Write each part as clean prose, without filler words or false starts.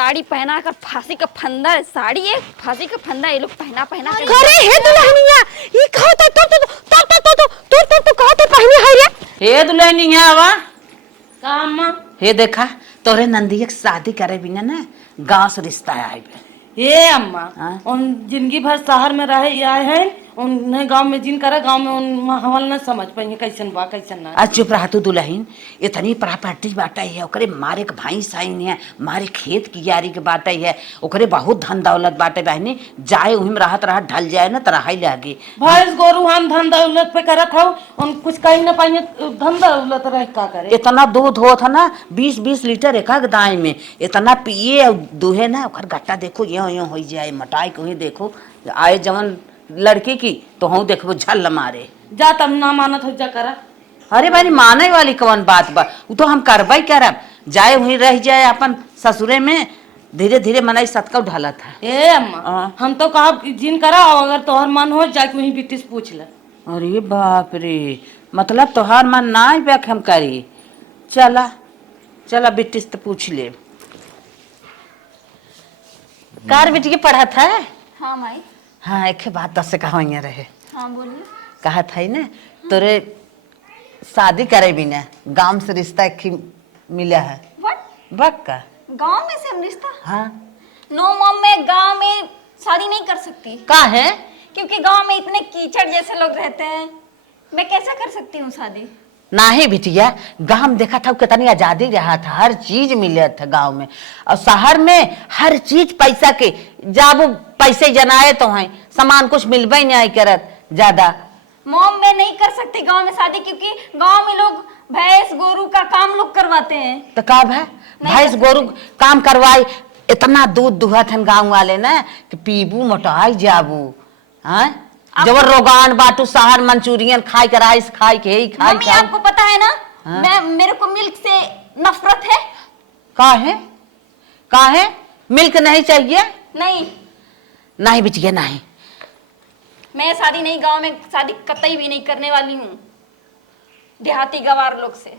साड़ी पहना कर फांसी का फंदा, साड़ी है फांसी का फंदा, ये लोग पहना पहना कर। अरे हे दुल्हनिया ई कहो तो कहो तो पहनी है रे। हे दुल्हनिया आवा का अम्मा हे देखा तोरे नंदी के शादी करे बिना ना गांव से रिश्ता आए ये अम्मा उन जिंदगी भर शहर में रहे आए हैं उन्हें गांव में जिन करे गांव में उन हवल न समझ पाएंगे कैसन बा कैसन ना। आज चुप रहा तू दुल्हन, इतनी प्रॉपर्टी बाटा है ओकरे मारे के भाई साइन है, मारे खेत की यारी के बाटा है, ओकरे बहुत धन दौलत बाटे बहनी, जाए उहिम राहत राहत ढल जाए ना तो रहा लगे। भैंस गोरू हम धन दौलत पे करत हो उन कुछ कहीं ना पाएंगे धन दौलत रह का करे। इतना दूध हो था ना 20-20 लीटर एक दाई में, इतना पिए और दूहे ना ओकर गट्टा देखो यो हो जाए मटाई को देखो आए जवन लड़की की तो हूँ देखो झल मारे जा तब ना मानत हो जा करा। अरे भाई माने वाली कौन बात बा, वो तो हम करवाई करब, जाए वहीं रह जाए अपन ससुरे में, धीरे धीरे मनाई सतका ढाला था। ए अम्मा हम तो कहा जिन करा अगर तोहर मन हो जाके वहीं बिटिस पूछ ले। अरे बाप रे, मतलब तोहार मन ना बैक हम करी, चला चला बिटिस तो पूछ ले। कार बेटी के पढ़ा था। हाँ माई। हाँ एक बात दस से कहा रहे। हाँ बोलिए। कहा था ना तोरे शादी करे बिना गांव से रिश्ता मिला है। बक्का गांव में से हम रिश्ता? हाँ। नो मम, मैं गांव में शादी नहीं कर सकती। का है? क्योंकि गांव में इतने कीचड़ जैसे लोग रहते हैं, मैं कैसा कर सकती हूँ शादी? नाही बिटिया, गांव देखा था कितनी आजादी रहा था, हर चीज मिले था गांव में, और शहर में हर चीज पैसा के, जब पैसे जनाए तो हैं सामान कुछ मिलबे नहीं करत ज्यादा। मॉम मैं नहीं कर सकती गांव में शादी, क्योंकि गांव में लोग भैंस गोरू का काम लोग करवाते हैं। तो कब है भैंस गोरू काम करवाई, इतना दूध दुहत है गाँव वाले ना कि पीबू मोटाई जाबू। हाँ जब रोगान बाटू शहर मंचूरियन खाई कर आइस खाई के ही खाई मम्मी आपको पता है ना, मैं मेरे को मिल्क से नफरत है। का है मिल्क नहीं चाहिए? नहीं नहीं बिटिया नहीं, मैं शादी नहीं, गांव में शादी कतई भी नहीं करने वाली हूँ देहाती गवार लोग से।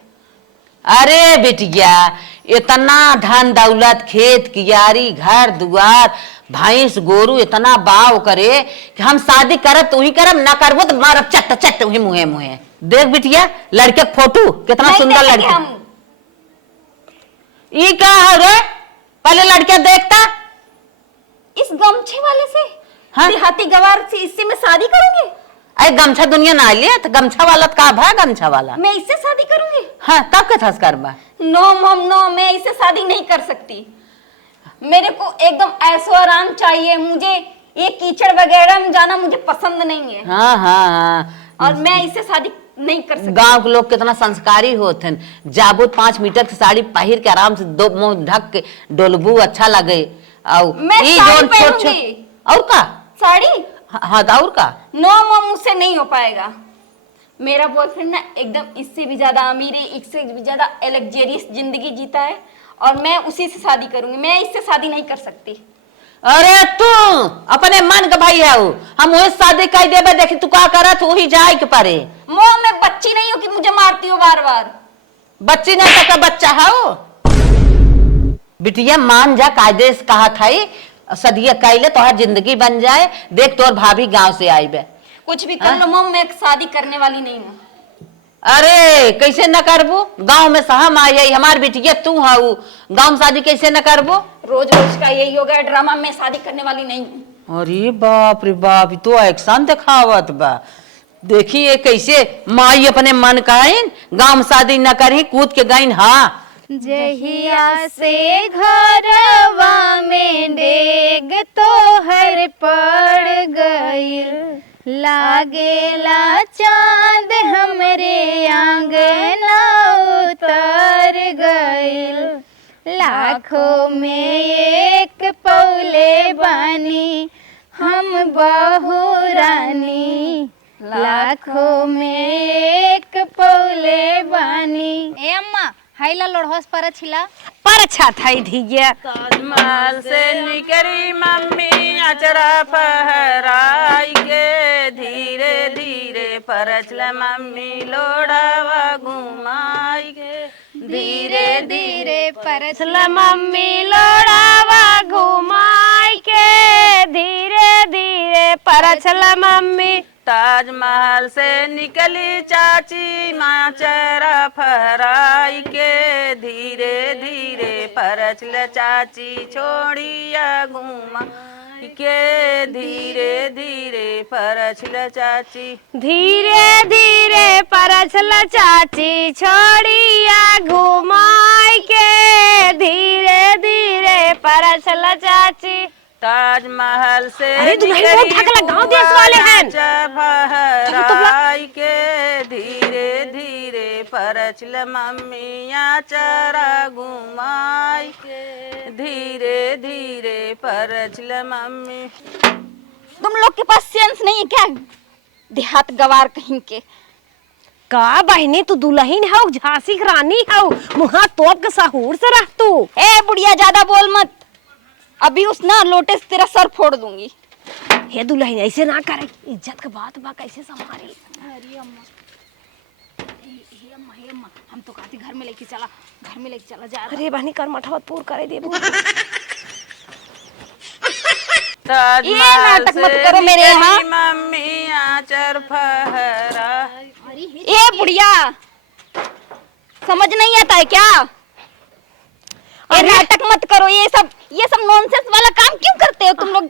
अरे बिटिया इतना धन दौलत खेत कियारी घर दुआर भैंस गोरू इतना बाव करे कि हम शादी करब तो वही करब, ना करबो तो मारब चट चट वही मुहे मुहे। देख बिटिया लड़के के फोटो कितना सुंदर लड़के। ई क्या है रे, पहले लड़के देखता इस गमछे वाले से। हाँ? देहाती गवार से इससे मैं शादी करूंगी? अरे गमछा दुनिया ना लिया तो गमछा वाला का भा गमछा वाला मैं इससे शादी करूंगी? हाँ तब के थस करबा। नो मम नो, मैं इससे शादी नहीं कर सकती, मेरे को एकदम ऐशो आराम चाहिए, मुझे ये कीचड़ वगैरह में जाना मुझे पसंद नहीं है। हाँ हाँ हाँ, और मैं इससे शादी नहीं कर सकती। गांव के लोग कितना संस्कारी होते हैं, जाबो 5 मीटर की साड़ी पहन के आराम से 2 मुंह ढक के डोलबू अच्छा लगे। मैं साड़ी पहनूंगी। और का साड़ी? हाँ और का? नो मम मुझसे नहीं हो पाएगा, मेरा बॉयफ्रेंड ना एकदम इससे भी ज्यादा अमीर है, इससे भी ज्यादा लग्जरियस जिंदगी जीता है, और मैं उसी से शादी करूंगी, मैं इससे शादी नहीं कर सकती। अरे तू अपने मन का भाई है वो, हम वही शादी कर देबे, देखी तू का करत वही जाए के परे। मोह मैं बच्ची नहीं हूँ कि मुझे मारती हो बार बार। बच्ची नहीं तो बच्चा है वो। बिटिया मान जा, कायदे से कहा था सदिया कैले तो हर जिंदगी बन जाए। देख तोर भाभी गांव से आई बे, कुछ भी कर लो मोह, मैं शादी करने वाली नहीं हूँ। अरे कैसे न करबो, गांव में सहम आई हमार बिटिया तू हाउ, गांव में शादी कैसे न करबो? रोज रोज का यही हो गया ड्रामा, मैं शादी करने वाली नहीं हूँ। अरे बाप रे बाप, तो एक्शन दिखावत बा। देखिए कैसे माई अपने मन का गांव में शादी न करी, कूद के गईन। हाँ जहिया से घरवा में डेग तो हर पड़ गइल, लागेला चांद हमरे आंगना उतर गइल, लाखों में एक पौले बानी हम बहू रानी, लाखों में एक पौले बानी। ए अम्मा हाइला लोढ़स पर छिला पर अच्छा थाई धीया ताजमहल से निकरी मम्मी अचरा फहराई के, धीरे धीरे परचल मम्मी लोड़ावा घुमाई के, धीरे धीरे परचल मम्मी लोड़ावा परछला मम्मी। ताजमहल से निकली चाची माचरा फहराई के, धीरे धीरे परचल चाची छोड़िया घूमा के, धीरे धीरे परचल चाची। धीरे धीरे परछला चाची छोड़िया घुमाई के, धीरे धीरे परछला चाची। ताजमहल से अरे दुल्हन बहुत ढकला, गाँव देश वाले हैं। फहराई के, धीरे धीरे परचल मम्मिया चरा घुमाई के, धीरे धीरे परचल मम्मी। तुम लोग के पास सेंस नहीं है क्या? देहात गवार कहीं के। का बहनी तू दुल्हन है, झांसी की रानी है, मुहा तोप के सहूर से रह तू। ए बुढ़िया ज्यादा बोल मत, अभी उस ना लोटे से तेरा सर फोड़ दूंगी। हे दुल्हन ऐसे ना करे, इज्जत का बात बा, कैसे संभाली? अरे अम्मा, हे अम्मा, हे अम्मा, हम तो कहती घर में लेके चला, घर में लेके चला जा। अरे बहनी कर मठवत पूर करे दे। ये नाटक मत करो मेरे यहाँ। मम्मी आचर फहरा। ए बुढ़िया, समझ नहीं आता है क्या? ये नाटक मत करो, ये सब नॉनसेंस वाला काम क्यों करते हो तुम लोग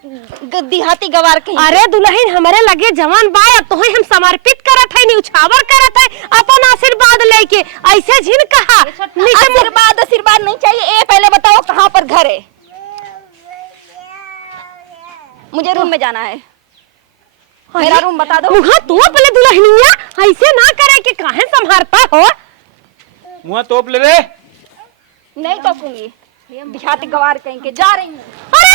देहाती गवार कहीं? अरे दुल्हन हमारे लगे जवान बा, अब तो हम समर्पित करत है, न्यौछावर करत है अपन आशीर्वाद लेके। ऐसे झिन कहा आशीर्वाद नहीं चाहिए। ए पहले बताओ कहाँ पर घर है? मुझे रूम में जाना है, मेरा रूम बता दो। मुहा तो पहले दुल्हनिया ऐसे ना करे कि काहे संभारता हो। मुहा तोप लेवे। नहीं तोपूंगी, देहाती गवार कहीं के। जा रही हूँ। अरे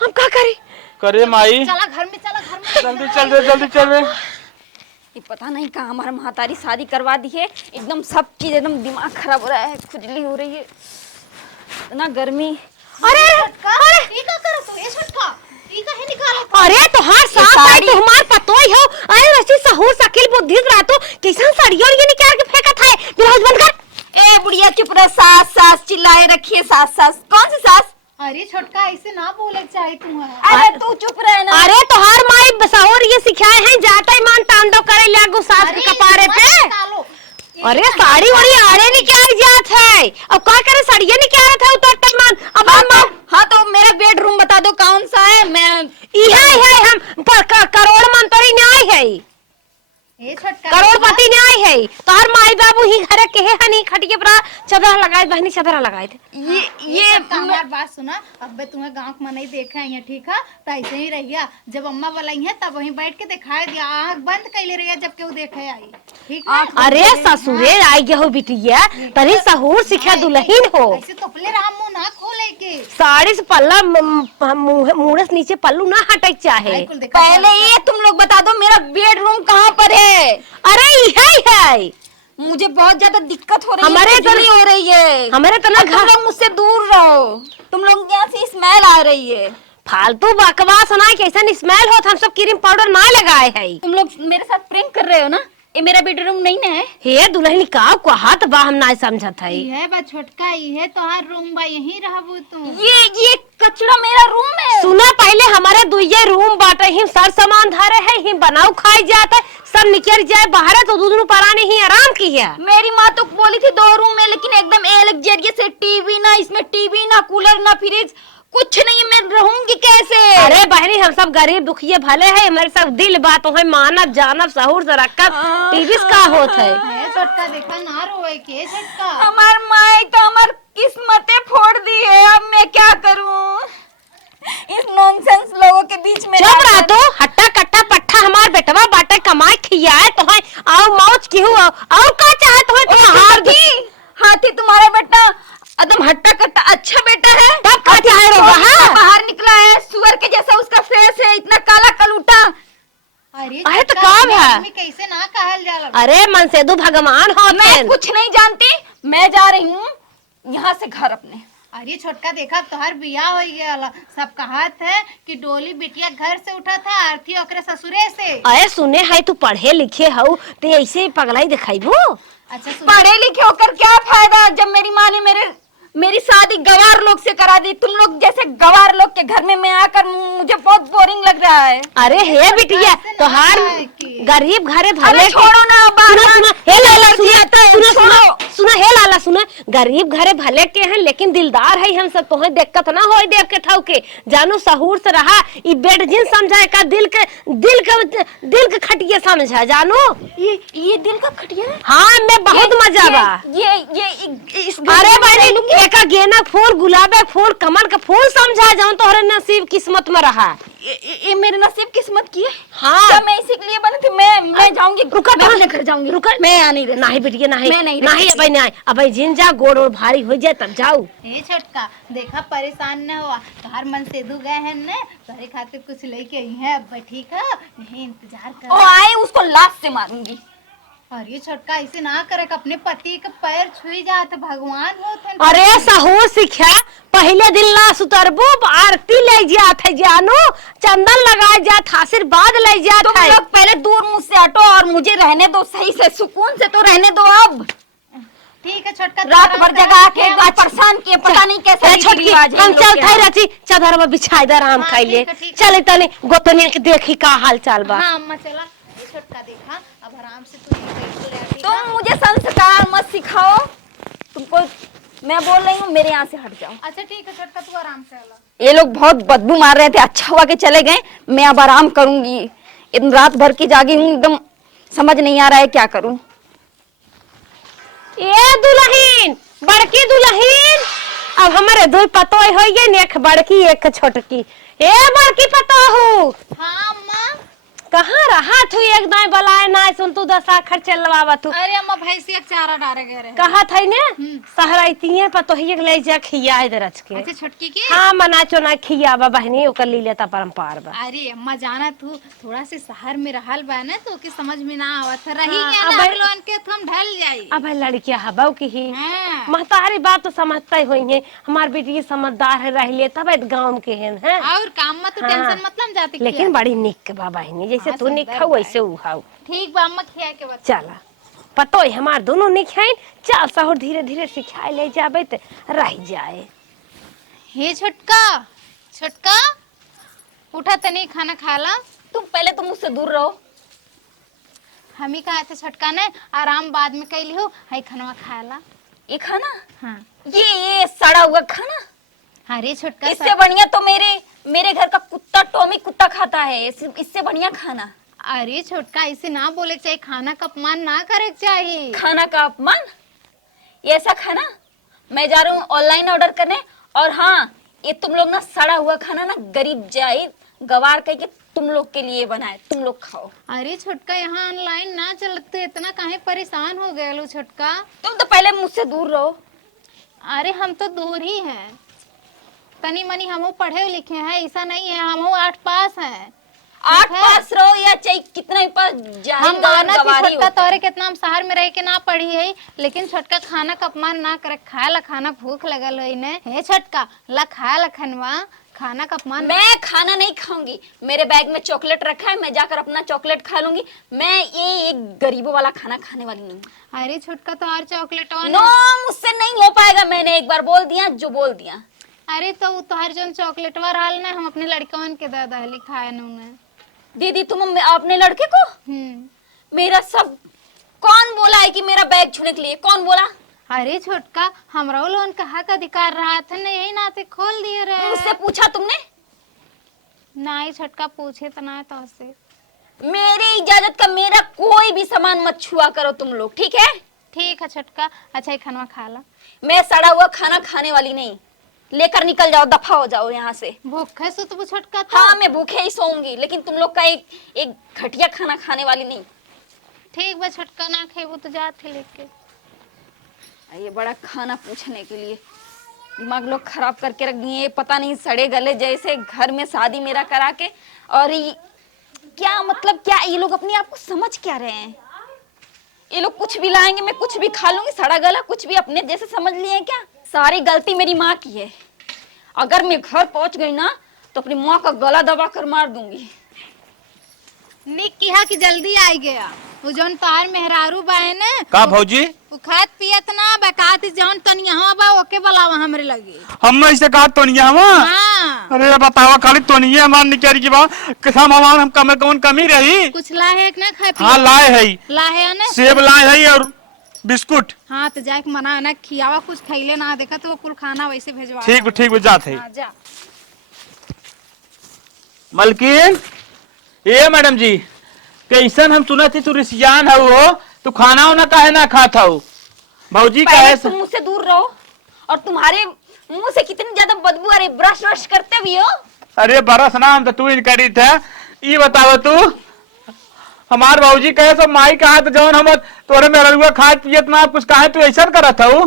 हम क्या करें? करे माई, चला घर में, चला घर में। जल्दी चल रे, जल्दी चल रे। ये पता नहीं कहाँ हमारा महातारी शादी करवा दी है। एकदम सब चीज एकदम दिमाग खराब हो रहा है, खुजली हो रही है, इतना गर्मी। अरे अरे तोहार साथ आई तो हमार पतोई हो। अरे वैसे सहूर सकिल बुद्धि रहा तो किसान साड़ियों ये निकाल के फेंकत है। बिलाउज बंद कर। ए बुढ़िया चुप रह, सास सास चिल्लाए रखिए। सास सास कौन सी सास? अरे छोटका ऐसे ना बोले चाहे तुम्हारा। अरे तू चुप रह ना। अरे तोहार माई बसौर ये सिखाए हैं, जाता ही मान तांडव करे लागू सास के कपारे पे। अरे साड़ी वाड़ी आड़े निकाल जात है, अब क्या करे साड़ियाँ निकाल था उतर टमान। अब हम हाँ तो मेरा बेडरूम बता दो कौन सा है। मैं यह हम करोड़ मंत्री न्याय है, ए छोटका करोड़पति न्याय है। तोहर माई बाबू ही घरे के हनी खटिए पर चदरा लगाए, बहनी चदरा लगाए थे। ये हमार बात सुना, अब तुम्हें गांव में नहीं देखा है, ठीक है? तो ऐसे ही रहिया, जब अम्मा बुलाई है तब वहीं बैठ के दिखाई दिया, आँख बंद कैले रहिया जब केहू देखे आई, ठीक है? अरे ससुरे आई गए हो बिटिया, तनी सहूर सिखा दुल्हन हो। ऐसे तोपले रहा, मुंह ना खोले के। साड़ी से पल्ला मुंह से नीचे पल्लू ना हटे चाहे। पहले ये तुम लोग बता दो मेरा बेडरूम कहाँ पर है? अरे यही है, मुझे बहुत ज्यादा दिक्कत हो रही है, हमारे खुजली हो रही है। हमारे तना तुम लोग मुझसे दूर रहो, तुम लोग यहाँ से स्मेल आ रही है। फालतू बकवास ना, कैसा स्मेल हो, हम सब क्रीम पाउडर ना लगाए है। तुम लोग मेरे साथ प्रेम कर रहे हो ना? ये मेरा बेडरूम नहीं ना है। हे दुल्हन का हाथ बा, हम ना समझत है। ये बा छोटका, ये तोहार रूम बा, यहीं रहबू तू। ये कचरा मेरा रूम है। सुना पहले हमारे दुइये रूम बाटे ही, सर सामान धरे है ही, बनाओ खाई जाता है, सब निकल जाए बाहर तो दूध पराने ही आराम किया। मेरी माँ तो बोली थी 2 रूम में, लेकिन एकदम लग्जरियस है। टीवी ना इसमें, टीवी ना कूलर ना फ्रिज, कुछ नहीं। मैं रहूंगी कैसे? अरे बहनी हम सब गरीब दुखिए भले है, हमारे सब दिल बातों है, मानव जानव सहूर से रखकर टीवी का होत है। छोटका देखा ना रोए के छोटका। हमार माई तो हमार किस्मतें फोड़ दी है, अब मैं क्या करूं इस नॉनसेंस लोगों के बीच में? चुप रहा तो, हट्टा कट्टा पट्टा हमार बेटवा बाटे कमाए खियाए तो है, आओ मौज की हो और का चाहे तो है। हाथी तुम्हारा बेटा एकदम हट्टा कट्टा अच्छा बेटा है। तब का चाहे रो बाहर निकला है सुअर के जैसा, उसका फेस है इतना काला कलूटा। अरे तो काम है, कैसे ना कहल जाला। अरे मन से दो भगवान हो। मैं कुछ नहीं जानती, मैं जा रही हूँ यहाँ से घर अपने। अरे छोटका देखा तोहर बियाह हो गया, सब कहत है कि डोली बिटिया घर से उठा था, आरती ओकरे ससुरे से। अरे सुने है तू पढ़े लिखे हो तो ऐसे पगलाई दिखाईबो। अच्छा सुन, पढ़े लिखे होकर क्या फायदा जब मेरी माँ ने मेरे मेरी शादी गवार लोग से करा दी। तुम लोग जैसे गवार लोग के घर में मैं आकर मुझे बहुत बोरिंग लग रहा है। अरे हे बिटिया तोहार गरीब घरे भले अरे छोड़ो ना, बार सुना हे लाला सुना छोड़ो। सुना हे लाला सुना, गरीब घरे भले के हैं लेकिन दिलदार है हम सब। तोहे दिक्कत ना होई देख के ठाव के जानू सहूर से रहा। ई बेड जिन समझाए का दिल के खटिया समझा जानू। ये दिल का खटिया है? हाँ मैं बहुत मजा बा। ये इस अरे भाई एक गेना फूल, गुलाब का फूल, कमल का फूल समझा जाऊं तोहरे नसीब किस्मत में रहा। ये मेरे नसीब किस्मत की है। हाँ। क्या मैं इसी के लिए बनी थी? मैं जाऊंगी, रुका मैं अपने घर जाऊंगी। रुका, मैं यहाँ नहीं रहती। नहीं बिटिया नहीं मैं नहीं नहीं रहती। अब नहीं अब जिन जा गोड़ और भारी हो जाए तब जाऊ। ए छोटका देखा परेशान न हुआ, तोहार मन से दू गए हैं न, तोहरे खातिर कुछ लेके आई है। अब ठीक है, यही इंतजार कर। और आए उसको लात से मारूंगी। अरे छोटका ऐसे ना करे, अपने पति के पैर छुई जात, भगवान होते। अरे सहूर सीखा, पहले दिन लाश उतरबू आरती ले जात है जानू, चंदन लगा जात, आशीर्वाद ले जात तुम है। लोग पहले दूर मुझसे हटो और मुझे रहने दो, सही से सुकून से तो रहने दो। अब ठीक है छोटका, रात भर जगा के एकदम परेशान किए, पता नहीं कैसे छोटकी रिवाज है हम इन लोग चल के थे यहाँ। रची चादर में बिछाई दे आराम हाँ, खाई ले। ठीक है, ठीक है। चले तनी गोतनी के देखी का हाल चाल बा। हाँ अम्मा चला। ए छोटका देखा, अब आराम से तू यहीं बैठ ले, ठीक है? तुम मुझे संस्कार मत सिखाओ। तुमको मैं बोल रही हूँ, मेरे यहाँ से हट जाओ। अच्छा ठीक है छोटका, तू आराम से आला। ये लोग बहुत बदबू मार रहे थे, अच्छा हुआ के चले गए। मैं अब आराम करूंगी, इन रात भर की जागी हूँ, एकदम समझ नहीं आ रहा है क्या करूं। ए दुल्हन, बड़की दुल्हन, अब हमारे दो पतो हो गए, एक बड़की एक छोटकी। ए बड़की पतो हो हाँ अम्मा। कहाँ रहा तू? एकदम बलाए ना सुन तू 10 आखर चलवावा तू। अरे अम्मा भैंसी एक चारा डारे गए रहे। कहा था ने सहराइतिए पतो ही ले जा खिया इधर रच के। अच्छा छोटकी की। हाँ मना चोना खियावा बहनी ओकर ली लेता परम्पार बा। अरे अम्मा जाना तू थोड़ा से शहर में रहल बा ना, तो के समझ में ना आवत रही हाँ, क्या अब ना लोन के तुम ढल जाई। अब लड़किया हबाऊ की ही हाँ। महतारी बात तो समझता ही हुई है। हमार बेटी समझदार है रह ले तब गाँव के हैं है। और काम में तो टेंशन मतलब जाती लेकिन बड़ी निक बा बहनी, जैसे हाँ, तू निक सुंदर खाऊ बा। वैसे ऊ खाऊ। ठीक बा अम्मा, खिया के बता। चला पतो है हमार दोनों नहीं खाइन, चल सहूर धीरे धीरे सिखाए ले जाबे त रह जाए। हे छोटका, छोटका उठा तनी खाना खा ला। तुम पहले तो मुझसे दूर रहो। हम ही कहा थे छोटका ने आराम बाद में कैली हो, है खाना खा ला। ये खाना, हाँ ये सड़ा हुआ खाना, अरे छोटका इससे बढ़िया तो मेरे घर का कुत्ता, टॉमी कुत्ता खाता है। इससे बढ़िया खाना। अरे छोटका ऐसे ना बोले चाहिए, खाना का अपमान ना करे चाहिए। खाना का अपमान? ये ऐसा खाना मैं जा रहा हूँ ऑनलाइन ऑर्डर करने, और हाँ ये तुम लोग ना सड़ा हुआ खाना ना गरीब जाहिर गवार कह के तुम लोग के लिए बनाए, तुम लोग खाओ। अरे छोटका यहाँ ऑनलाइन ना चलते, इतना काहे परेशान हो गए लो छोटका। तुम तो पहले मुझसे दूर रहो। अरे हम तो दूर ही हैं, तनी मनी हम पढ़े लिखे हैं, ऐसा नहीं है हम 8 पास हैं। 8 पास रहो या चाहे कितना ही पास जाहिर हम माना कि गवारी छोटका होता है। तोरे कितना हम शहर में रह के ना पढ़ी है, लेकिन छोटका खाना का अपमान ना करे। खाए ला खाना, भूख लगल हो ने। हे छोटका ला खाए ला खनवा, खाना का अपमान। मैं खाना नहीं खाऊंगी, मेरे बैग में चॉकलेट रखा है, मैं जाकर अपना चॉकलेट खा लूंगी। मैं ये एक गरीबों वाला खाना खाने वाली नहीं हूँ। अरे छोटका तो और चॉकलेट नो, मुझसे नहीं हो पाएगा, मैंने एक बार बोल दिया जो बोल दिया। अरे तो वो तोहर जोन चॉकलेट वार हाल ना, हम अपने लड़कन के दादा हली खाए न। दीदी तुम अपने लड़के को मेरा सब कौन बोला है कि मेरा बैग छूने के लिए? कौन बोला? अरे छोटका हमरा लोन का हक अधिकार रहा था ना, यही नाते खोल दिए रहे। मुझसे पूछा तुमने? नहीं छोटका पूछे तो ना तो से। मेरी इजाजत का मेरा कोई भी सामान मत छुआ करो तुम लोग, ठीक है? ठीक है छोटका, अच्छा ये खाना खा ला। मैं सड़ा हुआ खाना खाने वाली नहीं, लेकर निकल जाओ, दफा हो जाओ यहाँ से। भूख है सो तो छोटका था। हाँ मैं भूखे ही सोऊंगी, लेकिन तुम लोग का एक घटिया खाना खाने वाली नहीं। ठीक बा छोटका, ना खेबू तो जाते लेके। ये बड़ा खाना पूछने के लिए दिमाग लोग खराब करके रख दिए, पता नहीं सड़े गले जैसे घर में शादी मेरा करा के। और ये क्या मतलब, क्या ये लोग अपने आप को समझ क्या रहे हैं? ये लोग कुछ भी लाएंगे, मैं कुछ भी खा लूंगी, सड़ा गला कुछ भी अपने जैसे समझ लिए हैं क्या? सारी गलती मेरी माँ की है। अगर मैं घर पहुंच गई ना तो अपनी माँ का गला दबा कर मार दूंगी। निक किहा कि जल्दी आई गया। वो जौन तोहार मेहरारू बा है ना, का भौजी वो खात पियत ना बकात जौन तनिया बा ओके बुलावा हमरे लगे। हम ऐसे कहा तोनिया हुआ। हाँ, अरे बतावा खाली तोनिया हमार निकल की बा किसान हमार हम कम कौन कमी रही। कुछ लाहे एक ना खाए हाँ लाए है, लाहे है ना। सेब लाए है और बिस्कुट। हाँ तो जाके मना ना खियावा, कुछ खैले ना देखा तो वो कुल खाना वैसे भेजवा। ठीक जात है। हाँ, जा। मलकिन ये मैडम जी कैसन हम सुना थी तू रिसियान है वो, तू खाना वाना काहे ना खाता हो भौजी पहले काहे तुम मुझसे दूर रहो, और तुम्हारे मुंह से कितनी ज्यादा बदबू आ रही, ब्रश व्रश करते भी हो। अरे बरस ना हम तो तू इन करी था। ये बताओ तू हमार भौजी कहे सब माई कहा तो जौन हम तोरे मेरा खात पियत ना कुछ काहे तू ऐसा करत हो।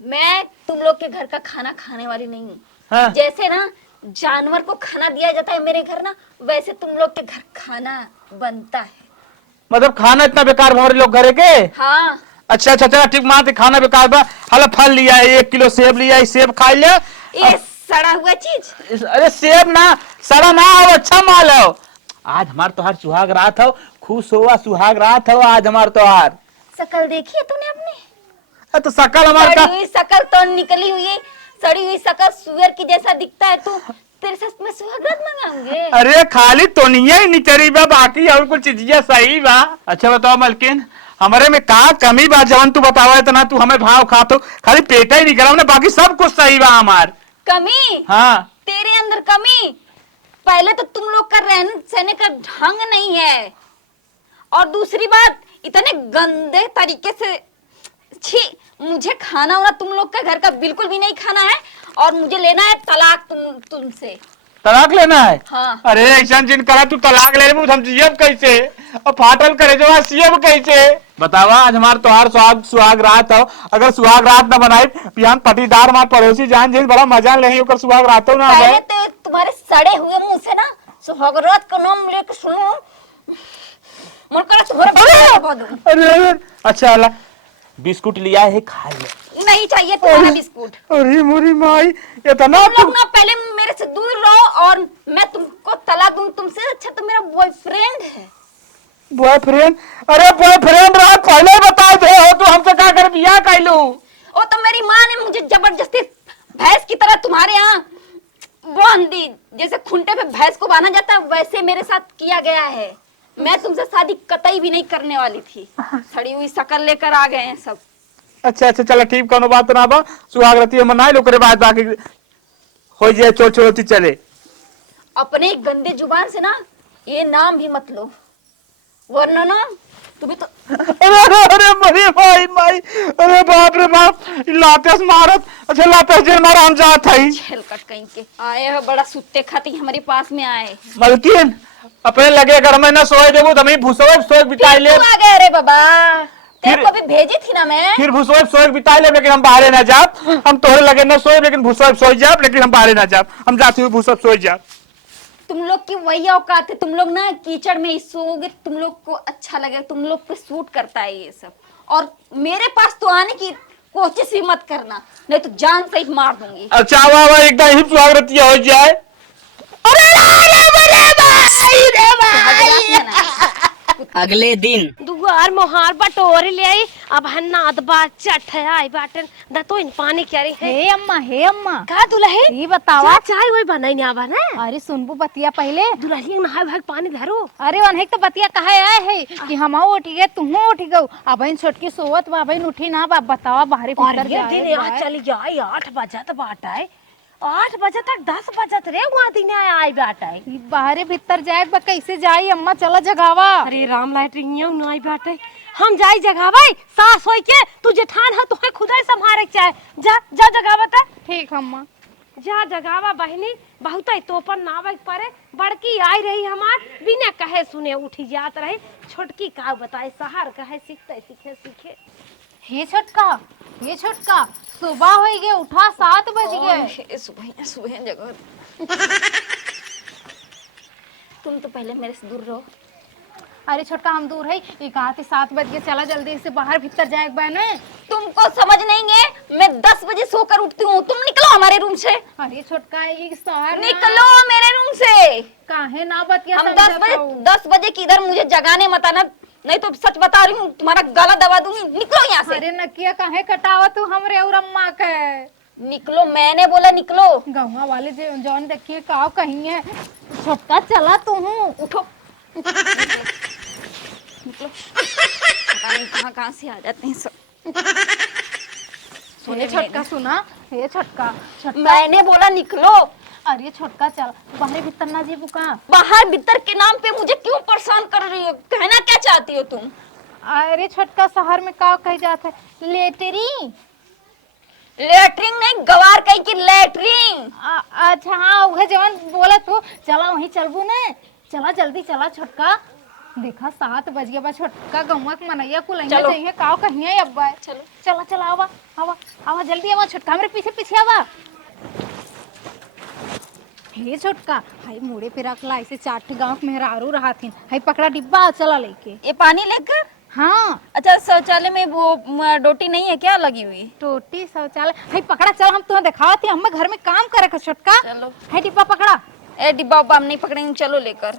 मैं तुम लोग के घर का खाना खाने वाली नहीं हूँ। हाँ। जैसे ना जानवर को खाना दिया जाता है मेरे घर ना, वैसे तुम लोग के घर खाना बनता है। मतलब खाना इतना बेकार भौरे लोग घरे के। हाँ, अच्छा ठीक मानते खाना बेकार बा। हल फल लिया है, 1 किलो सेब लिया है, सेब खा लिया। ये सड़ा हुआ चीज। अरे सेब ना सड़ा ना हो, अच्छा माल हो। आज हमार तोहार सुहाग रात हो, खुश हुआ सुहाग रात हो आज हमार तोहार। शकल देखी है तूने अपनी? तो सकल हमार का सड़ी हुई शकल तो निकली हुई है, सड़ी हुई शकल सुअर की जैसा दिखता है तू। तेरे साथ में सुहागरात मंगाऊंगे। अरे खाली तो नहीं है निचरी बा, बाकी और कुछ चीजें सही बा। अच्छा बताओ मलकिन हमारे में का कमी बा जवन तू बतावा इतना तू हमें भाव खातो, खाली पेटा ही निकला हमने, बाकी सब कुछ सही बा हमार। कमी? हाँ तेरे अंदर कमी? पहले तो तुम लोग का रहने सहने का ढंग नहीं है, और दूसरी बात इतने गंदे तरीके से। छी, मुझे खाना वाना तुम लोग का घर का बिल्कुल भी नहीं खाना है, और मुझे लेना है तलाक तुमसे। तलाक लेना है? हाँ। अरे ऐसा जिन करा तू तलाक ले ले हम जियब कैसे, और फाटल करे जो सीएब कैसे बतावा। आज हमार तोहार सुहाग रात हो, अगर सुहाग रात ना बनाए बिहान पटीदार हमार पड़ोसी जान जिन बड़ा मजा नहीं ओकर सुहाग रात हो ना। पहले तो तुम्हारे सड़े हुए मुंह से ना सुहागरात का नाम लेके सुनो, मन करा तुम्हारा। अरे अच्छा अल्लाह बिस्कुट लिया है खा ले। नहीं चाहिए तुम्हारा बिस्कुट। अरे मोरी माई इतना तुम लोग ना पहले मेरे से दूर रहो, और मैं तुमको तलाक दूं। तुमसे अच्छा तो मेरा बॉयफ्रेंड है। बॉयफ्रेंड? अरे बॉयफ्रेंड रहा पहले बता दे हो तो हमसे क्या कर बियाह कर लूं। ओ तो मेरी माँ ने मुझे जबरदस्ती भैंस की तरह तुम्हारे यहाँ बांध दी, जैसे खूंटे पे भैंस को बांधा जाता है वैसे मेरे साथ किया गया है। मैं तुमसे शादी कतई भी नहीं करने वाली थी। सड़ी हुई शकल लेकर आ गए हैं सब। अच्छा चलो ठीक कोनो बात ना बा, सुहाग राती मनाई लो करे बाद बाकी हो जाए छोटी चले। अपने गंदे जुबान से ना ये नाम भी मत लो, वरना ना तुम्हें तो। अरे मरी माई अरे बाप रे बाप लातेस मारत। अच्छा लातेस जे मारा हम जात हई छलकट कहीं के आए हो, बड़ा सुत्ते खाती हमारे पास में आए। मलकिन अपने लगे अगर मैं ना सोए देबो तो मैं भूसोए सोए बिताई ले। तू आ गए रे बाबा, तेरे फिर- को भी भेजी थी ना मैं। फिर भूसोए सोए बिताई ले, लेकिन हम बाहर ना जाब। हम तोरे लगे ना सोए लेकिन भूसोए सोए जाब, लेकिन हम बाहर ना जाब। हम जाती हूँ भूसोए सोए जाब। तुम लोग की वही औकात है, तुम लोग ना कीचड़ में ही सोओगे, तुम लोग को अच्छा लगेगा, तुम लोग पे सूट करता है ये सब। और मेरे पास तो आने की कोशिश ही मत करना, नहीं तो जान सहित मार दूंगी। अच्छा वाह एकदम ही सुहाग राती हो जाए। अगले दिन दुआर मोहार बटोर ले आई। अब हन्नाद बात चट है आई बाटन द तो इन पानी क्या रही है। हे अम्मा का दुल्हे ये बतावा। चाय वही बनाई ना आवा ना। अरे सुनबू बतिया पहले। दुल्ही नहाय भाग पानी धरो। अरे अनहेक तो बतिया कहा आए है कि हम उठी गए तुम उठी गो। अब छोटकी सोवत बा, अब उठी ना बा, बतावा बाहरी भीतर दिन जाए यहाँ चली जाए 8 बजत बाटाए 8 बजे तक 10 बजत रे वहाँ दिन आई बाटाए। बाहरे भीतर जाए बा, कैसे जाई अम्मा, चला जगावा। अरे राम लाइट रिंगियो न आई बाटे, हम जाई जगावे सास होई के तू जेठान है तुहे खुद ही संभारे के चाहे। जा जा जगावत है। ठीक अम्मा। जा जगावा बहनी, बहुत ही तोपन नावे परे। बड़की आई रही हमार बिना कहे सुने उठी जात रही, छोटकी का बताए सहार कहे सीखे। हे छोटका सुबह हो गए, उठा 7 बज गए। सुबह जगह। तुम तो पहले मेरे से दूर रहो। अरे छोटका हम दूर है, ये कहा थी 7 बज गए, चला जल्दी से बाहर भीतर जाए बहने। तुमको समझ नहीं है, मैं 10 बजे सोकर उठती हूँ, तुम निकलो हमारे हमारे रूम से। अरे छोटका ये शहर ना- निकलो मेरे रूम से। काहे ना बतिया हम समझत हूँ। 10 बजे की इधर मुझे जगाने मत आना, नहीं तो सच बता रही हूँ तुम्हारा गला दबा दूंगी। निकलो यहाँ से। अरे नकिया काहे कटावा तू हमरे और अम्मा के? निकलो, मैंने बोला निकलो। गौवा वाले जो जौन देखिए का कहीं है। छोटका चला तू हूँ। उठो। निकलो। पता नहीं कहाँ से आ जाते हैं सब। ये छोटका सुना, ये छोटका छोटका मैंने बोला निकलो। अरे छोटका चल बाहर भीतर ना जेबू का। बाहर भीतर के नाम पे मुझे क्यों परेशान कर रही हो? कहना क्या चाहती हो तुम? अरे छोटका शहर में का कह जाता है लेटरी। लेटरिंग नहीं, गवार कहीं की लेटरिंग। अच्छा हाँ वह जवान बोला तू। चला वहीं चलबू ने। चला जल्दी चला छोटका। देखा 7 बज गया बा। छोटका गौवा के मनैया कुल चलो। चाहिए का कहीं है अब्बा। चलो। चला चला आवा आवा आवा जल्दी आवा छोटका मेरे पीछे पीछे आवा। हे छोटका हाय मुड़े पे रखला ऐसे 4 गांव के मेहरारू रहा थी। हाय पकड़ा डिब्बा चला लेके। ये पानी लेकर। हाँ अच्छा शौचालय में वो डोटी नहीं है क्या लगी हुई? टोटी शौचालय। हाय पकड़ा चल हम तुम्हें दिखावा थी। हम घर में काम करे का छोटका। चलो। हाय डिब्बा पकड़ा। ए डिब्बा उब्बा हम नहीं पकड़ेंगे, चलो लेकर।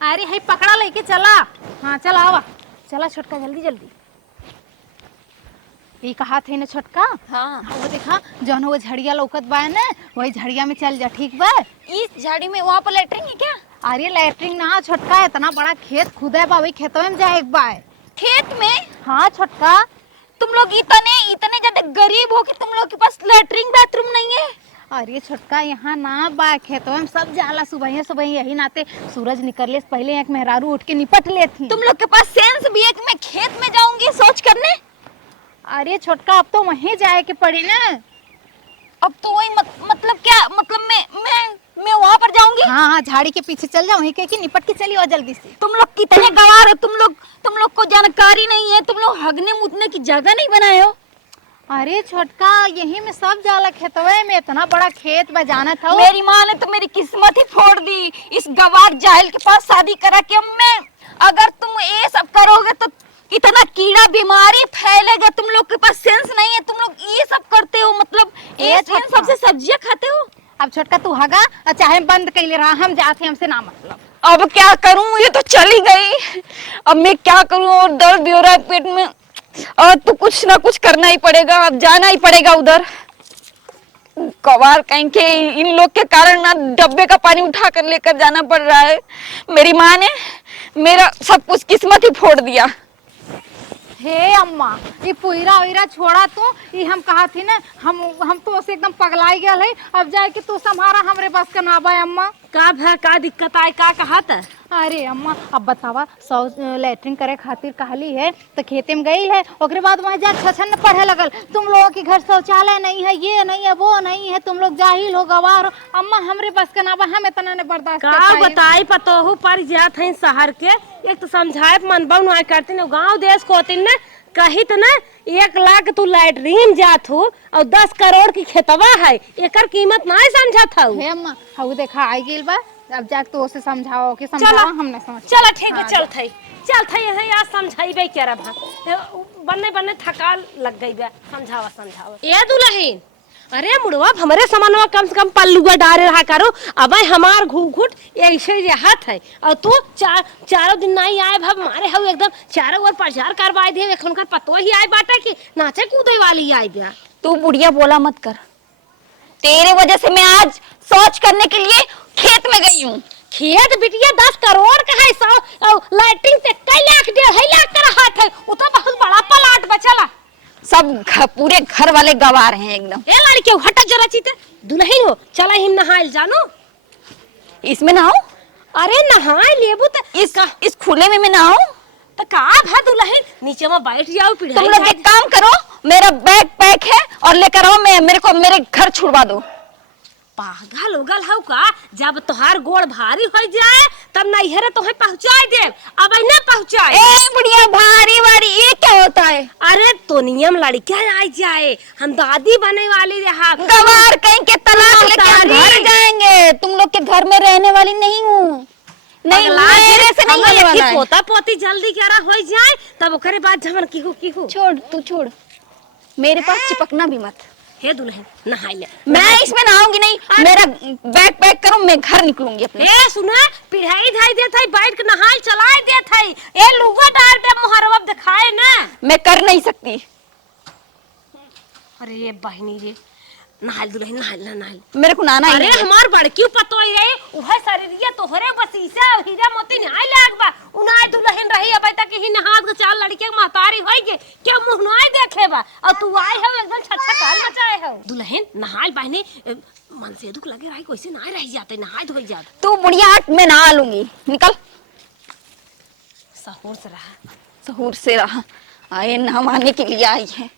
अरे हाय पकड़ा लेके चला। हाँ चला आवा चला छोटका जल्दी जल्दी। ये कहा थे ना छोटका। हाँ। वो देखा जौन वो झड़िया लौकत बा ना वही झड़िया में चल जा ठीक बा। इस झाड़ी में वहाँ पर लेटरिंग है क्या? अरे लैट्रिन ना छोटका इतना बड़ा खेत खुदा है बा वही खेतों में जाए एक बा। खेत में? हाँ छोटका। तुम लोग इतने ज्यादा गरीब हो कि तुम लोग के पास लेटरिंग बाथरूम नहीं है? अरे छोटका यहाँ ना बा खेतों में सब जाला सुबह यही नाते सूरज निकलने से पहले एक मेहरारू उठ के निपट लेती। तुम लोग के पास सेंस भी है कि मैं खेत में जाऊंगी सोच करने? अरे छोटका अब तो वहीं जाए के पड़ी ना। अब तो वही मतलब क्या मतलब मैं वहाँ पर जाऊंगी? हाँ हाँ झाड़ी के पीछे चल जाओ वहीं कह के निपट के चली और जल्दी से। तुम लोग कितने गवार हो? तुम लोग को जानकारी नहीं है। तुम लोग हगने मुतने की जगह नहीं बनाए हो। अरे छोटका यही में सब जाला खेतवे में इतना बड़ा खेत बजाना था। मेरी माँ ने तो मेरी किस्मत ही फोड़ दी इस गवार जाहिल के पास शादी करा के। मैं अगर तुम ये सब करोगे तो इतना कीड़ा बीमारी फैलेगा। तुम लोग के पास सेंस नहीं है, तुम लोग ये सब करते हो। मतलब ये सबसे सब्जियां खाते हो। अब छोटका तू हगा और चाहे बंद कैले रहा हम जाते हमसे ना मतलब। अब क्या करूं? ये तो चली गई, अब मैं क्या करूं? और दर्द भी हो रहा है पेट में। और तो कुछ ना कुछ करना ही पड़ेगा, अब जाना ही पड़ेगा उधर। कवार कहीं के इन लोग के कारण ना डब्बे का पानी उठा कर लेकर जाना पड़ रहा है। मेरी माँ ने मेरा सब कुछ किस्मत ही फोड़ दिया। हे अम्मा ये पुईरा उईरा छोड़ा तू। ये हम कहा थी ना हम तो उसे एकदम पगलाई गया है। अब जाए कि तू संभारा हमरे बस का ना बा अम्मा। का भा का दिक्कत आए का कहा था? अरे अम्मा अब बतावा लैट्रिन करे खातिर कहली है तो खेते में गई है। ओकरे बाद वहाँ जा छछन पढ़े लगल। तुम लोगों के घर शौचालय नहीं है, ये नहीं है, वो नहीं है, तुम लोग जाहिल हो गवार हो। अम्मा हमरे बस का ना बा, हम इतना ने बर्दाश्त कर का पाए। बताई पतोहू पर जात है शहर के। एक तो समझाए मन बहु ना करती न गांव देश को होती न कही तो ना 1 लाख तू लैट्रिन जात हो और 10 करोड़ की खेतवा है। एकर कीमत ना समझत हूँ। हे अम्मा हाउ देखा आई गेल बा। अब जाके तो उसे समझाओ कि समझाओ हम नहीं समझ। चला ठीक है चल थई है यार समझाइबे क्या रहा बन्ने थकाल लग गई बा। समझावा ए दुल्हन अरे मुड़वा हमरे सामानवा कम से कम पल्लुआ डारे रहा करो। अब हमार घूट ऐसे जे हाथ है और तू चारों दिन नहीं आए भाव मारे हो एकदम चारों ओर प्रचार करवाए दे। एखन कर पतो ही आए बाटा कि नाचे कूदे वाली आई दिया। तू बुढ़िया बोला मत कर। तेरे वजह से मैं आज सोच करने के लिए खेत में गई हूँ। खेत बिटिया 10 करोड़ का है। 100 लाइटिंग पे कई लाख 1.5 लाख का हाथ है। वो तो बहुत बड़ा प्लाट बचला। सब पूरे घर वाले गवार हैं एकदम। ए लड़के हटा जरा चीते दुल्हन हो चला हिम नहाइल जानो। इसमें नहाओ? अरे नहाए लेबू तो इस खुले में मैं नहाऊं? तो का भा दुल्हन नीचे में बैठ जाओ तुम लोग एक काम करो, मेरा बैग पैक है और लेकर आओ। मेरे घर छुड़वा दो। पागल उगल हो का? जब तोहार गोड़ भारी हो जाए तब नैहरे तोहे पहुंचाए दे। अब न पहुंचाए। ए बुढ़िया भारी वारी ये क्या होता है? अरे तो नियम लड़कियां आ जाए हम दादी बने वाली रहा। गवार कहीं के तलाक लेके हम घर जाएंगे। तुम लोग के घर में रहने वाली नहीं हूँ। नहीं मेरे से नहीं होने वाला है। पोता पोती जल्दी क्या हो जाए तब ओकरे बाद जमन की हो। छोड़ तू छोड़, मेरे पास चिपकना भी मत। हे दुल्हन नहाई ले। मैं इसमें नहाऊंगी नहीं, मेरा बैग पैक करो, मैं घर निकलूंगी अपने। ए सुना पिढ़ाई धाई देत है, बैठ के नहाई चलाए देत है, ए लुगा डाल दे मुहरवा दिखाए ना। मैं कर नहीं सकती। अरे बहनी रे नहाल दुल्हन नहाल मेरे को नहाना ही अरे नहीं है। हमार बड़की पतोई रे उहे शरीरिया तोहरे बसीसा हीरा मोती नहाय लागबा उनाय दुल्हन रही अब तक ही नहात के चाल लड़के के महतारी होई गे क्या मुंह नहाय देखे बा और तू आई हो एकदम छछा काल मचाए हो। दुल्हन नहाल बहने मन से दुख लगे रही कैसे नहाय रह जाते नहाय धोई जात। तू बुढ़िया हट, मैं नहा लूंगी, निकल। सहूर से रहा सहूर से रहा, आए नहवाने के लिए आई है।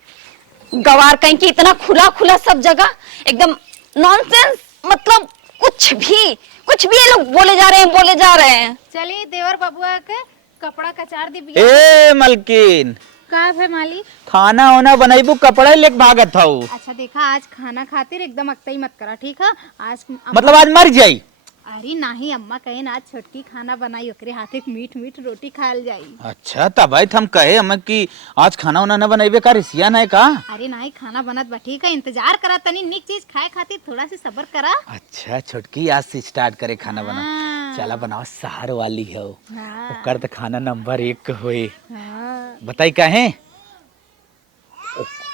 गवार कहीं की इतना खुला खुला सब जगह, एकदम नॉनसेंस। मतलब कुछ भी ये लोग बोले जा रहे हैं। चलिए देवर बबुआ के कपड़ा कचार दी। ए मलकिन, का है मालिक? खाना होना बनाइबू, कपड़ा लेके भागत हूँ। अच्छा देखा, आज खाना खातिर एकदम अक्तई मत करा, ठीक है? आज मतलब आज मर जाई? अरे नहीं, अम्मा कहे ना आज छोटकी खाना बनाई, ओकरे हाथे मीठ मीठ रोटी खायल जाई। अच्छा तब भाई हम कहे हम कि आज खाना वाना न बनाइबे का, रिसिया नहीं का? अरे नहीं, खाना बनत बा, ठीक है? इंतजार करा, तनी निक चीज खाए खातिर थोड़ा सी सब्र करा। अच्छा छोटकी आज से स्टार्ट करे खाना बना। हाँ। चला बनाओ, शहर वाली हो, हाँ। ओकर तो खाना नंबर 1 होए। हाँ। बताई काहे?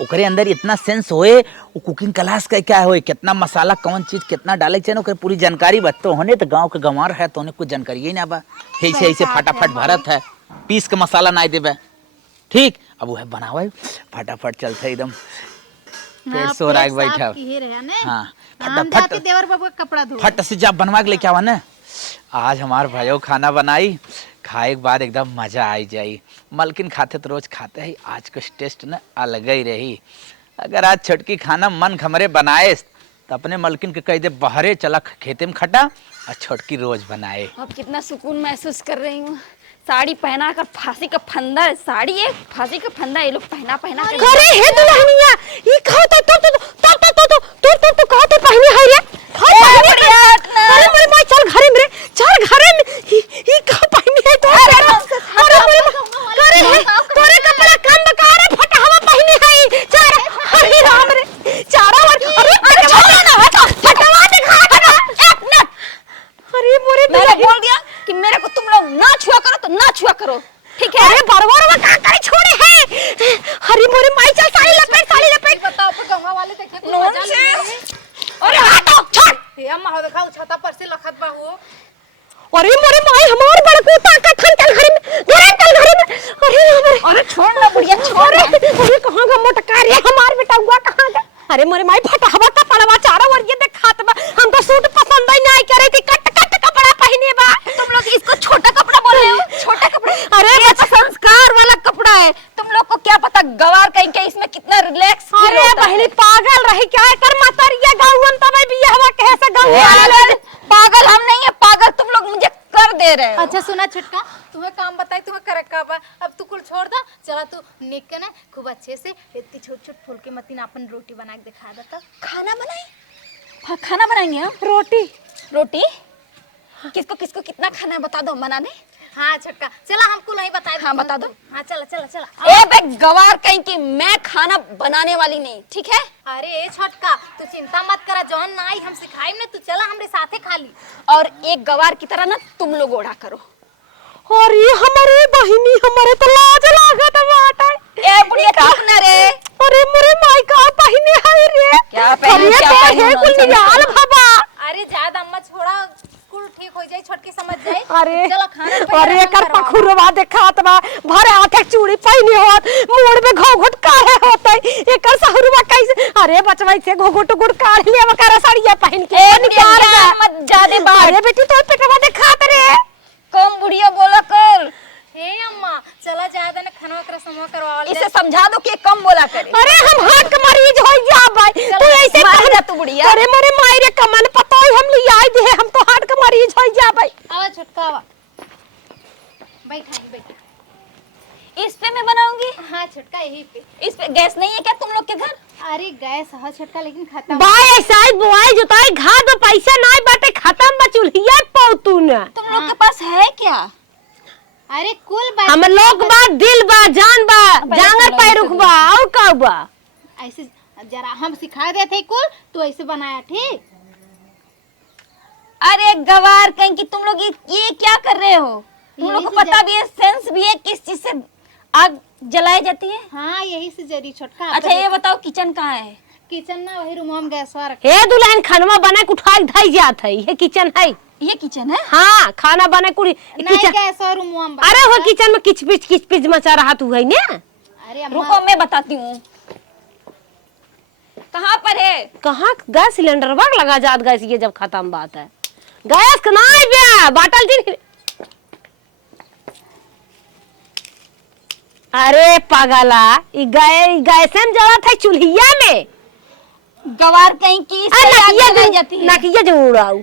ओकरे अंदर इतना सेंस होए, वो कुकिंग क्लास का क्या होए, कितना मसाला कौन चीज कितना डाले चाहिए ओकरे पूरी जानकारी बतो होने। तो गांव के गंवार है तो उन्हें कुछ जानकारी ही ना बा, ऐसे ऐसे फटाफट भरत है, पीस के मसाला ना देवे, ठीक? अब वो है बनावे फटाफट चलते एकदम पेट सो रहा है बैठा। हाँ फटाफट देवर बाबू का कपड़ा धो फट से जब बनवा के लेके आवा ना। आज हमार भाइयों खाना बनाई, खाए के बाद एकदम मजा आई जाई। मलकिन खाते तो रोज खाते ही, आज कुछ टेस्ट ना अलग ही रही। अगर आज छोटकी खाना मन खमरे बनाए तो अपने मलकिन के कह दे बहरे चला खेते में खटा, और छोटकी रोज बनाए। अब कितना सुकून महसूस कर रही हूँ। साड़ी पहना कर, फांसी का फंदा, साड़ी है फांसी का फंदा, ये लोग पहना के। अरे हे दुल्हनिया ई कहो तो कहो तो पहनी है रे। अरे मोरे मां चल घरे में, चल घरे में। ई कहो पहनी है तो? अरे करे है तोरे कपड़ा कम बका रे, फटावा पहनी है। चल अरे राम रे चारा वर। अरे छोड़ ना, फटावा दिखा ना एक मिनट। अरे मोरे मैंने बोल दिया कि मेरे को तुम लोग ना छुआ करो तो ना छुआ करो, ठीक है? अरे बरबर में का करे छोड़े है। अरे मोरे माई चल साड़ी लपेट बताओ तो गंगा वाले देखे कुछ नॉनसेंस। अरे हटो छोड़। हे अम्मा हो देखा, छाता पर से लखत बा हो। अरे मोरे माई हमार बड़कू ताकत खन चल घरे में, चल घरे में। अरे हमरे अरे छोड़ ना बुढ़िया, छोड़ ना। अरे कहां गा मोटका रे हमार बेटा हुआ कहां गा? अरे मोरे माई फटावा का पड़वा चारा और ये देखात बा। हम तो सूट पसंद ही नहीं करे थी, कट कपड़ा पहने बा। तुम लोग इसको छोटा कपड़ा बोल रहे हो? छोटा कपड़ा? अरे ये तो संस्कार वाला कपड़ा है। तुम लोग को क्या पता गवार कहीं के इसमें कितना रिलैक्स फील अरे होता है। बहनी पागल रही क्या कर मातरिया गाउन तब भी हवा कैसे गाउन पागल पागल हम नहीं है, पागल तुम लोग मुझे कर दे रहे हो। अच्छा सुना छुटका, तुम्हें काम बताई, तुम्हें करे का बा? अब तू कुल छोड़ दा, चला तू निक के ना खूब अच्छे से इतनी छोट छोट फूल के मतीन अपन रोटी बना के दिखा देता। खाना बनाए? हाँ, खाना बनाएंगे हम। रोटी किसको किसको कितना खाना है बता दो, हम बना दे। हाँ छुटका चला, हमको नहीं बताए। हाँ, बता दो। हाँ चला। ए बे गवार कहीं की, मैं खाना बनाने वाली नहीं, ठीक है? अरे छुटका तू चिंता मत करा, जौन ना आई हम सिखाई ना, तू चला हमरे साथे खा ली। और एक गवार की तरह ना तुम लोग ओढ़ा करो। अरे हमारे बहिनी हमारे तो लाज लागत बाटा। ए बुढ़िया चुप ना रे। अरे मोरे माई का पहने है रे। क्या पहने, क्या पहने? कुल नियाल बाबा। अरे ज्यादा अम्मा छोड़ा, कुल ठीक हो जाए, छटके समझ जाए। अरे चलो खाना अरे एकर पखुरवा देखात बा, भरे हाथे चूड़ी पहनी होत, मोड़ में घोघट काहे होतै, एकर सहुरवा कैसे? अरे बचवाई से घोघट गुड़ काढ़ ले मकर साड़िया पहन के निकाल जा मत जादे बात। अरे बेटी तो पेटवा देखात रे। कम बुढ़िया बोला कर। हे अम्मा चला ज्यादा ना खाना ओकरा समूह करवा ले। इसे समझा दो कि कम बोला करे। अरे हम हाथ के मरीज हो जा भाई, तू ऐसे मार जा तू बुढ़िया। अरे मोरे माई रे कमन पतो हम ले आई दे, हम तो हाथ के मरीज हो जा भाई। आवा छुटका आवा, बैठा। इस पे मैं बनाऊंगी। हाँ छुटका यही पे। इस पे गैस नहीं है क्या तुम लोग के घर? अरे गैस है छुटका, लेकिन खत्म। भाई ऐसा बुआई जुताई घात में पैसा नहीं बाटे, खत्म बचुलिया पौतू ना। तुम लोग के पास है क्या? अरे कुल बात हम लोग बा दिल बा जान बा जांगर पैरुख बा और का बा। ऐसे जरा हम सिखा देते कुल तो ऐसे बनाया ठीक। अरे गवार कहीं कि तुम लोग ये क्या कर रहे हो? तुम लोग को यही से पता भी है, सेंस भी है किस चीज से आग जलाई जाती है? हाँ यही से जरी छोटका। अच्छा ये बताओ किचन कहाँ है? किचन ना वही रूम हम गैस रखे। हे दुल्हन खानवा बना के उठा के धाई जात है, ये किचन है। ये किचन है? हाँ खाना बने कुड़ी नहीं किचन। गैस रूम हम। अरे वो किचन में किच पिच मचा रहा तू है ना। अरे अम्मा रुको मैं बताती हूँ कहाँ पर है। कहाँ गैस सिलेंडर बाग लगा जात गैस ये जब खत्म बात है। गैस के नहीं बे बाटल दिन। अरे पागला ई गैस में जला था चूल्हिया में। गवार कहीं की इससे आग जलाई जाती है। नकिया जो उड़ाऊ।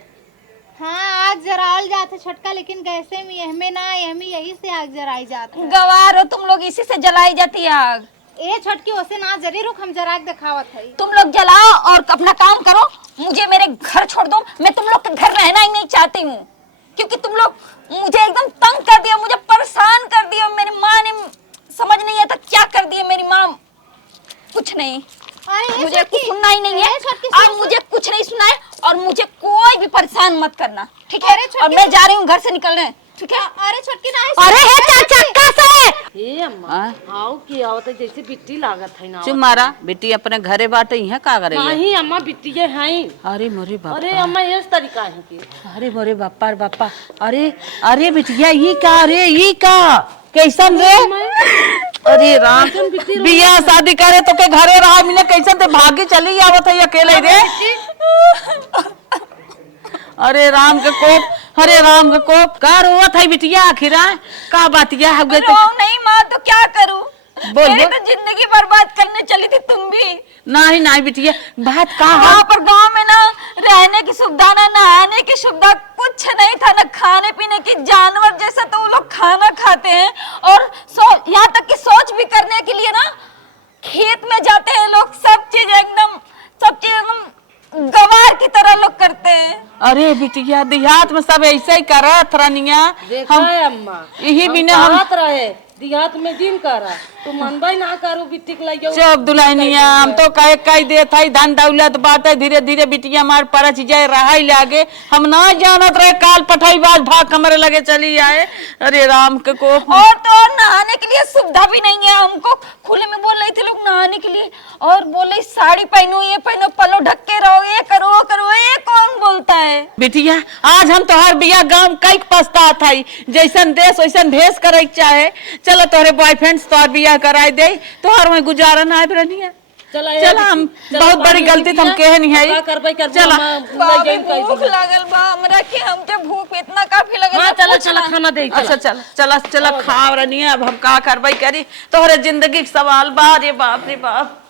हाँ आग जराल जाते छोटका, लेकिन गैसे में यहमे ना यहमे यही से आग जराई जाती। गवार हो तुम लोग, इसी से जलाई जाती है आग। ए छोटकी ओसे ना जरी रुक, हम जरा के दिखावत है। तुम लोग जलाओ और अपना काम करो, मुझे मेरे घर छोड़ दो। मैं तुम लोग के घर रहना ही नहीं चाहती हूँ, क्योंकि तुम लोग मुझे एकदम तंग कर दिया, मुझे परेशान कर दिया। मेरी माँ ने समझ नहीं आता क्या कर दिया मेरी माँ। कुछ नहीं, मुझे कुछ सुनना ही नहीं है। अब मुझे कुछ नहीं सुना है और मुझे कोई भी परेशान मत करना, ठीक है? और मैं जा रही हूँ घर से निकलने, ठीक है? अरे छोटकी ना अरे हे चाचा कैसे ए अम्मा आओ की आवत है जैसे बिट्टी लागत है ना। चुप मारा, बेटी अपने घरे बाटे यहाँ का करे? नहीं अम्मा बिट्टी ये हैं। अरे मोरे बापा, अरे अम्मा इस तरीका है कि अरे मोरे बापा रे बापा। अरे अरे बिटिया ये का रे, ये का कैसन रे? अरे राम, बिया शादी करे तो के घरे रहा मिले, कैसन ते भागी चली आवत है अकेले रे? अरे राम के कोप, अरे राम के कोप का रोवत है बिटिया? आखिरा का बातिया हो गई? नहीं माँ तो क्या करूँ, बोल मेरी बोल। तो जिंदगी बर्बाद करने चली थी तुम भी। नहीं नहीं बिटिया, बात का है? वहाँ पर गांव में ना रहने की सुविधा, ना नहाने की सुविधा, कुछ नहीं था, ना खाने पीने की। जानवर जैसा तो वो लोग खाना खाते हैं, और यहाँ तक कि सोच भी करने के लिए ना खेत में जाते हैं लोग। सब चीज एकदम गवार की तरह लोग करते हैं। अरे बिटिया देहात में सब ऐसे ही करत रनिया। देखा है अम्मा, यही बिना हम बात रहे दिहात में जिन करा तो मनबा ही ना करो बिट्टी के लिए। चुप दुल्हनिया, हम तो कहे कई देत है धन दौलत बात है, धीरे धीरे बिटिया मार परच जाए रहा ही लागे। हम ना जानत रहे काल पठाई बाज भाग कमरे लगे चली आए। अरे राम के को और तो और नहाने के लिए सुविधा भी नहीं है। हमको खुले में बोल रहे थे लोग नहाने के लिए, और बोले साड़ी पहनो, ये पहनो, पलो ढक के रहो, ये करो वो करो। ये कौन बोलता है? बिटिया आज हम तोहर बिया गांव कई पछता था, जैसन देश वैसन भेष करे चाहे। चलो तोहरे बॉयफ्रेंड तोहर बिया कराई दे, तोहर में गुजारा ना रनिया। चला हम बहुत बड़ी गलती हम कहे नहीं है। चला भूख लागल बा हमरा के, हमके भूख इतना काफी लगल। हाँ चला चला खाना दे। अच्छा चल चला चला खा रनिया, अब हम का करवाई करी? तोहरे जिंदगी के सवाल बा रे बाप रे बाप।